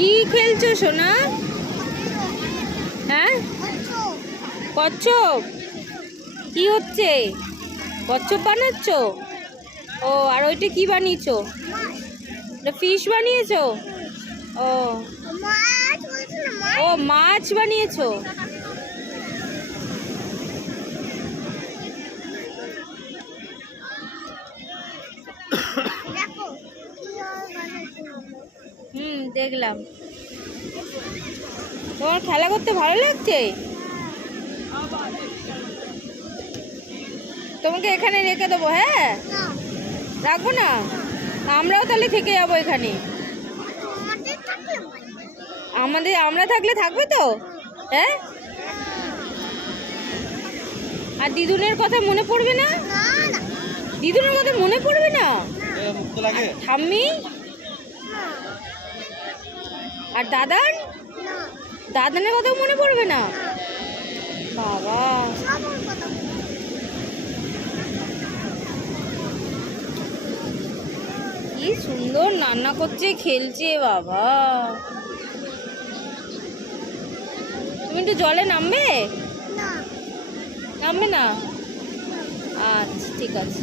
কি খেলছো সোনা? হ্যাঁ, কচ্ছপ। কি হচ্ছে? কচ্ছপ বানাচ্ছো? ও, আর ওইটা কি বানিয়েছো? ফিশ বানিয়েছো? ও ও, মাছ বানিয়েছো। দেখলাম। তোমার খেলা করতে ভালো লাগছে? তোমাকে এখানে রেখে দেবো? হ্যাঁ, রাখবো না? আমরাও তাহলে থেকে যাবো এখানে। আমরা থাকলে থাকবে তো? হ্যাঁ, আর দিদুনের কথা মনে পড়বে না? দিদুনের কথা মনে পড়বে না? ঠাম্মি আর দাদানের কথা মনে পড়বে না? বাবা, কি সুন্দর রান্না করছে, খেলছে। বাবা, তুমি একটু জলে নামবে? নামবে না? আচ্ছা, ঠিক আছে।